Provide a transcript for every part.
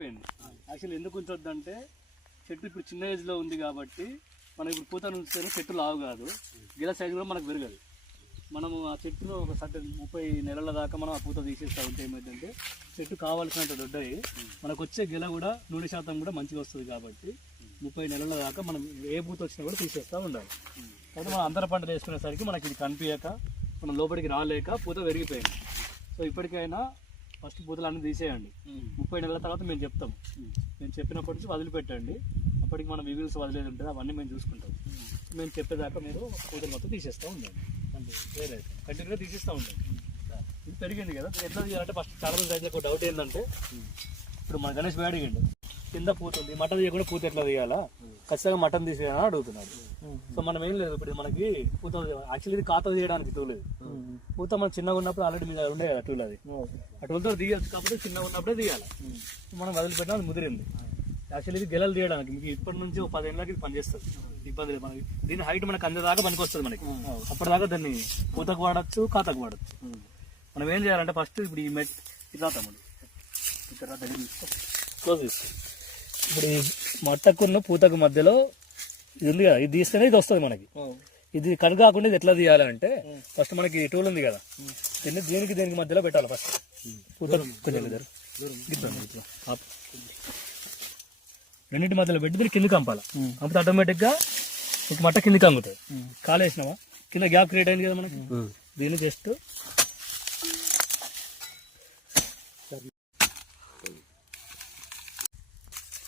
Actually ఎందుకు ఉంచొద్దంటే చెట్టు ఇప్పుడు చిన్న ఏజ్లో ఉంది కాబట్టి మనం ఇప్పుడు పూత ఉంచితేనే చెట్టు లావు కాదు. గిల సైజు కూడా మనకు పెరగదు. మనము ఆ చెట్టులో ఒక సర్టన్ ముప్పై నెలల దాకా మనం ఆ పూత తీసేస్తూ ఉంటే ఏమైందంటే చెట్టు కావాల్సినంత దొడ్డయి మనకు వచ్చే గెల కూడా నూనె శాతం కూడా మంచిగా వస్తుంది కాబట్టి ముప్పై నెలల దాకా మనం ఏ పూత వచ్చినా కూడా తీసేస్తూ ఉండాలి. కాబట్టి మనం అందర పంటలు వేసుకునేసరికి మనకి ఇది కనిపించక మనం లోపలికి రాలేక పూత పెరిగిపోయింది. సో ఇప్పటికైనా ఫస్ట్ పూతలు అన్నీ తీసేయండి ముప్పై నెలల తర్వాత మేము చెప్తాం. మేము. చెప్పినప్పటి నుంచి వదిలిపెట్టండి. అప్పటికి మనం వివిల్స్ వదిలేదు ఉంటుంది అవన్నీ మేము చూసుకుంటాం. మేము. చెప్పేదాకా మీరు పూతలు మొత్తం తీసేస్తూ ఉండండి. వేరే కంటిన్యూగా తీసేస్తూ ఉండండి. ఇది పెరిగింది కదా. ఎట్లా తీయాలంటే ఫస్ట్ చాలా మంది రైతులకు డౌట్ ఏంటంటే ఇప్పుడు మన గణేష్ అడిగిండు కింద పూత ఉంది మటన్ తీయకుండా పూత ఎట్లా తీయాలా? ఖచ్చితంగా మటన్ తీసేయాలని అడుగుతున్నాడు. సో మనం ఏం లేదు ఇప్పుడు మనకి పూత యాక్చువల్లీ ఇది ఖాతా తీయడానికి టూలేదు పూత మనం చిన్నగా ఉన్నప్పుడు ఆల్రెడీ మీద ఉండే కదా టూల్ అది. టూల్తో తీయచ్చు కాబట్టి చిన్నగా ఉన్నప్పుడే తీయాలి. మనం వదిలిపెట్టినా అది ముదిరింది. యాక్చువల్లీ ఇది గెలలు తీయడానికి. మీకు ఇప్పటి నుంచి ఒక పదేళ్ళకి ఇది పనిచేస్తుంది. ఇబ్బంది లేదు మనకి. దీని హైట్ మనకి అందేదాకా పనికి వస్తుంది మనకి అప్పటిదాకా దాన్ని పూతకు వాడచ్చు ఖాతాకు వాడచ్చు. మనం ఏం చేయాలంటే ఫస్ట్ ఇప్పుడు ఈ మెట్ ఇట్లా తమ్ముడు ఇక్కడ రా, దగ్గర తీసుకో క్లోజ్ తీసుకో ఇప్పుడు ఈ మట్టకున్న పూతకు మధ్యలో ఇది ఉంది కదా ఇది తీస్తేనే ఇది వస్తుంది మనకి. ఇది కనుక కాకుండా ఇది ఎట్లా తీయాలి అంటే ఫస్ట్ మనకి టూల్ ఉంది కదా దీన్ని దీనికి దీనికి మధ్యలో పెట్టాలి ఫస్ట్. పూత కొంచెం. రెండింటి మధ్యలో పెట్టి దీన్ని కిందికి కంపాలి కంపితే ఆటోమేటిక్గా ఒక మట్ట కిందికి అంగుతుంది కాలేసినావా? కింద గ్యాప్ క్రియేట్ అయింది కదా మనకి. దీన్ని జస్ట్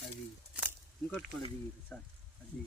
అది ఇంకోటి కూడా దిగి సార్ అది.